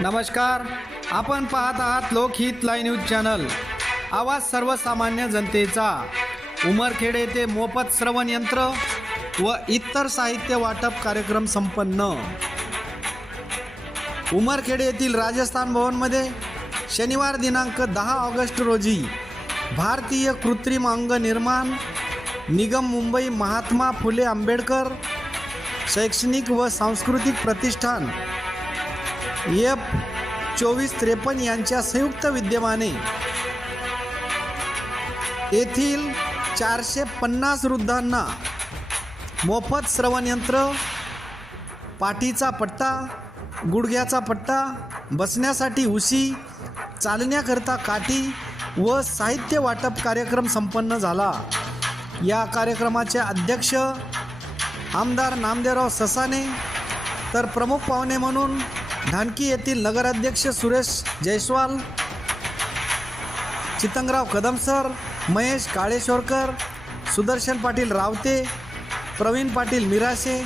नमस्कार. आपण पाहत आहात लोकहित लाईव्ह न्यूज चॅनल. आवाज सर्वसामान्य जनतेचा. उमरखेड येथे मोफत श्रवण यंत्र व इतर साहित्य वाटप कार्यक्रम संपन्न. उमरखेड येथील राजस्थान भवनमध्ये शनिवार दिनांक दहा ऑगस्ट रोजी भारतीय कृत्रिम अंग निर्माण निगम मुंबई महात्मा फुले आंबेडकर शैक्षणिक व सांस्कृतिक प्रतिष्ठान एफ चोवीस त्रेपन्न यांच्या संयुक्त विद्यमाने येथील चारशे पन्नास वृद्धांना मोफत श्रवणयंत्र पाठीचा पट्टा गुडघ्याचा पट्टा बसण्यासाठी उशी चालण्याकरता काठी व साहित्य वाटप कार्यक्रम संपन्न झाला. या कार्यक्रमाचे अध्यक्ष आमदार नामदेवराव ससाने तर प्रमुख पाहुणे म्हणून ढानकी येथील नगराध्यक्ष सुरेश जयस्वाल चितंगराव कदम सर महेश काळेश्वरकर सुदर्शन पाटील रावते प्रवीण पाटील मिरासे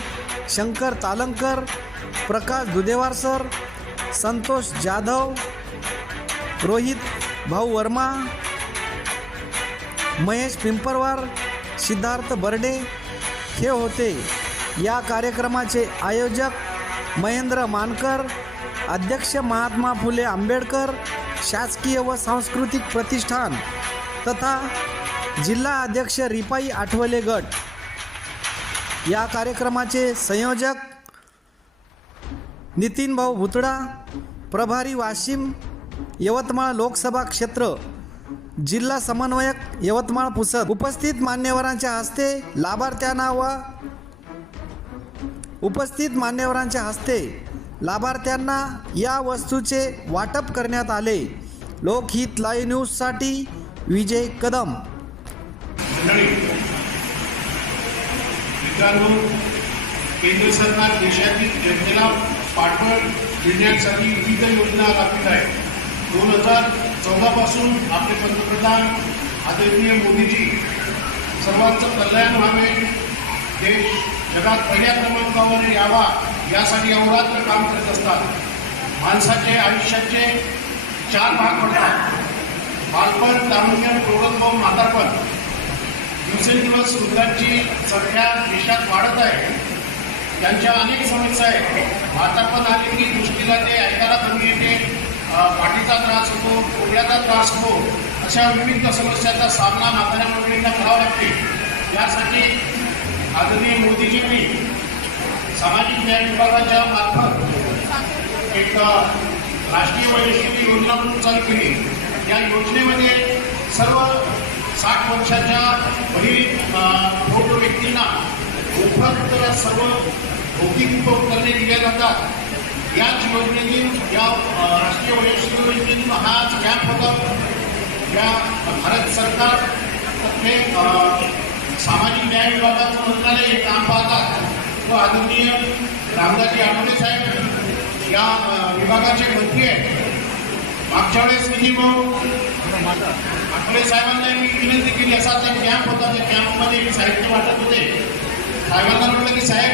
शंकर तालंकर प्रकाश दुदेवार सर संतोष जाधव रोहित भाऊ वर्मा महेश पिंपरवार सिद्धार्थ बर्डे हे होते. या कार्यक्रमाचे आयोजक महेंद्र मानकर अध्यक्ष महात्मा फुले आंबेडकर शासकीय व सांस्कृतिक प्रतिष्ठान तथा जिल्हा अध्यक्ष रिपाई आठवले गट. या कार्यक्रमाचे संयोजक नितीन भाऊ भुतडा प्रभारी वाशिम यवतमाळ लोकसभा क्षेत्र जिल्हा समन्वयक यवतमाळ पुसद. उपस्थित मान्यवरांच्या हस्ते लाभार्थ्यांना व उपस्थित मान्यवरांच्या हस्ते लाभार्थ्यांना या वस्तूचे वाटप करण्यात आले. लोकहित लाईव्ह न्यूजसाठी विजय कदम. केंद्र सरकार देशातील जनतेला पाठबळ देण्यासाठी विविध योजना राबवित आहे. दोन हजार चौदापासून आपले पंतप्रधान आदरणीय मोदीजी सर्वांचं कल्याण व्हावे. देश जगात पहिल्या क्रमांकावर यावा. यासाठी अहोरात्र काम करत असतात. माणसाचे आयुष्याचे चार भाग पडतात. बालपण तारुण्य प्रौढत्व म्हातारपण. दिवसेंदिवस वृद्धांची संख्या देशात वाढत आहे. त्यांच्या अनेक समस्या आहेत. म्हातारपण आले की दृष्टीला ते ऐकायला कमी येते. पाठीचा त्रास होतो डोळ्याचा त्रास होतो. अशा विविध समस्यांचा सामना म्हाताऱ्या मंडळींना करावा लागते. यासाठी आदरणीय मोदीजींनी सामाजिक न्याय विभागाच्या मार्फत एक राष्ट्रीय वैद्यकीय योजना म्हणून चालू केली. या योजनेमध्ये सर्व साठ वर्षाच्या वरील प्रौढ व्यक्तींना मोफत सर्व भौतिक उपकरणे दिल्या जातात. याच योजनेतून या राष्ट्रीय वैद्यकीय योजनेतून हा कॅम्प होता या भारत सरकार सामाजिक न्याय विभागाचं मंत्रालय हे काम पाहतात. व आदरणीय रामदासजी आठवले साहेब या विभागाचे मंत्री आहेत. मागच्या वेळेस निधी भाऊ आठवले साहेबांना मी विनंती केली असा त्या कॅम्प होता त्या कॅम्पमध्ये साहित्य वाटत होते. साहेबांना म्हटलं की साहेब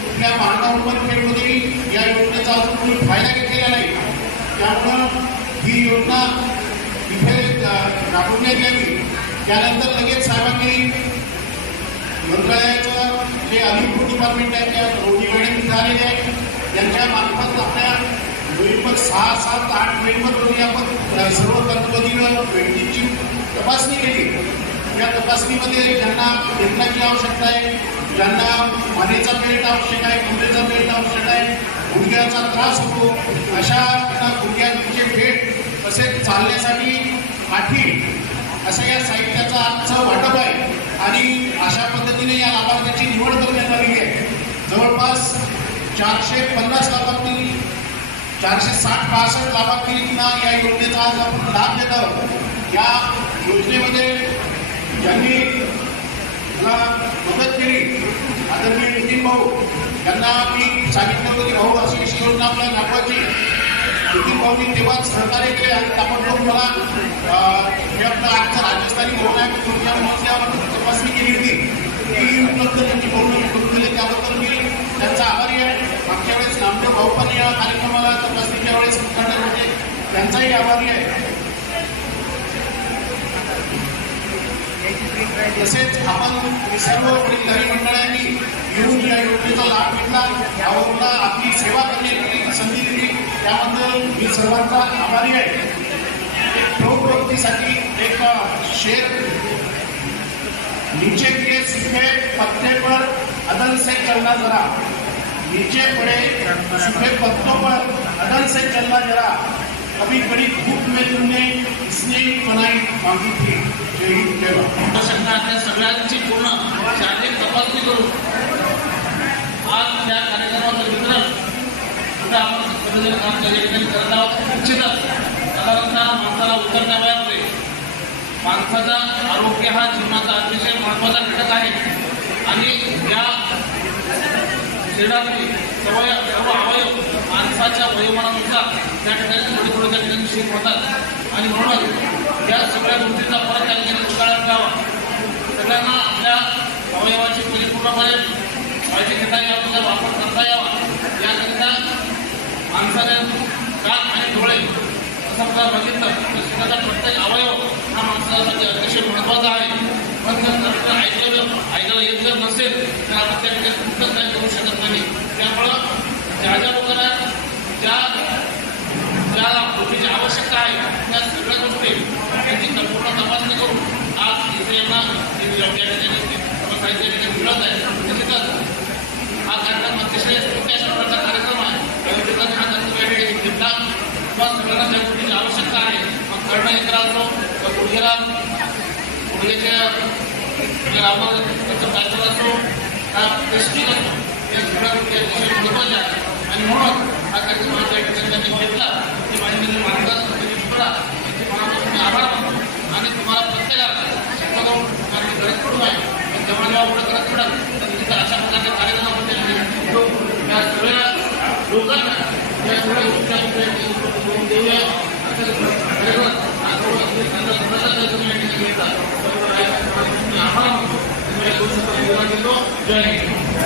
कुठल्या महानगर खेळमध्ये या योजनेचा अजून कोणी फायदा घेतलेला नाही. त्यामुळं ही योजना इथे राबवण्यात यावी. त्यानंतर लगेच साहेबांनी मंत्रालयाचं जे अधिकृत डिपार्टमेंट आहे त्या रोजी वेळेत झालेले आहे. त्यांच्या मार्फत आपल्या नोव्हेंबर सहा सात आठ नोव्हेंबर रोजी आपण सर्व कर्मचारी व्यक्तींची तपासणी केली. या तपासणीमध्ये ज्यांना वेतनाची आवश्यकता आहे ज्यांना पाण्याचा पेट आवश्यक आहे कमरेचा पेट आवश्यक आहे गुडघ्याचा त्रास होतो अशा त्यांना गुडघ्याचे पेट तसेच चालण्यासाठी काठी असं या साहित्याचा आजचं वाटप आहे. आणि अशा पद्धतीने या लाभार्थ्याची निवड करण्यात आलेली आहे. जवळपास चारशे पन्नास लाभार्थी चारशे साठ पासष्ट लाभार्थींना या योजनेचा आज आपण लाभ देत आहोत. या योजनेमध्ये ज्यांनी मला मदत केली आदरणीय नितीन भाऊ यांना मी सांगितलं होतं की भाऊ अशी अशी योजना आपल्याला दाखवायची. नितीन भाऊनी तेव्हा सहकार्य केले आणि ताबडतोब मला मी हे आपलं राजस्थानी भवन आहे तुमच्या तपासणी केली होती. उपलब्ध त्याबद्दल त्यांचा आभारी आहे. त्यांचाही आभारी आहे तसेच आपण सर्व वडीलधारी मंडळांनी येऊन या योजनेचा लाभ घेतला यावरून आपली सेवा करण्याची संधी दिली त्याबद्दल मी सर्वांचा आभारी आहे प्रवृत्तीसाठी एक शेर नीचे के सूखे पत्ते पर अदल से चलना जरा। नीचे पड़े सूखे पत्तों पर अदल से चलना जरा। अभी बड़ी धूप में तुमने इसने बनाई मांगी थी। जय हिंद जय भारत. आवश्यकता सगळ्यांची पूर्ण शारीरिक तपासणी करून आज त्या कार्यक्रमाचं वितरण सुद्धा आपण सर्वजण काम करत आहोत. निश्चितच साधारणतः माणसाला उतरत्या वयामध्ये माणसाचा आरोग्य हा जीवनाचा अतिशय महत्त्वाचा घटक आहे. आणि या शरीरातील सवय सर्व अवयव माणसाच्या वयोमानानुसार त्या ठिकाणी थोडे थोडे त्या ठिकाणी शीत होतात. आणि म्हणून या सगळ्या गोष्टींचा परत त्या ठिकाणी उकाळा घ्यावा सगळ्यांना आपल्या अवयवाची परिपूर्णपणे काळजी घेता यावं त्याचा वापर करता यावा. याकरिता माणसाने कान आणि डोळे समजा बघितलं तर शरीराचा प्रत्येक अवयव हा माणसासाठी अतिशय महत्त्वाचा आहे. पण जर डॉक्टर ऐकलं ऐकायला येत जर नसेल तर आपण त्या ठिकाणी कुठंच काही करू शकत नाही. त्यामुळं ज्या ज्या लोकांना ज्या ज्या गोष्टीची आवश्यकता आहे. त्या सगळ्या गोष्टी त्यांची संपूर्ण तपासणी करून आज इथे यांना त्या ठिकाणी साहित्य मिळत आहे. निश्चितच हा कार्यक्रम अतिशय सोप्या प्रकारचा कार्यक्रम आहे या ठिकाणी हा कार्यक्रम या ठिकाणी घेतला किंवा सगळ्यांना ज्या गोष्टीची आवश्यकता आहे मग करणं यंत्र असो किंवा गुडघ्याच्या जे आपण त्याचं प्लास्टर हा टेस्टिंग असतो या सगळ्या गोष्टी अतिशय महत्त्वाच्या आणि म्हणून हा कार्यक्रम त्या ठिकाणी घेतला तुम्ही मार्गदर्शन तुम्ही करा याचे मनापासून मी आभार मानतो आणि तुम्हाला प्रत्येकाला शिकवून कारण गरज पडू आहे पण जेव्हा जेव्हा पुढे गरज पडेल तर तिथं अशा प्रकारच्या कार्यक्रमामध्ये तो या सगळ्या लोकांना या सगळ्या गोष्टी करून देऊया असं कार्यक्रम हा सर्व अगदी चांगला स्वतःचा कार्यक्रम या ठिकाणी घेतला त्यामुळे या कार्यक्रमाला मी आभार मानतो तुम्ही या गोष्टीचा निर्णय घेतो जय हिंद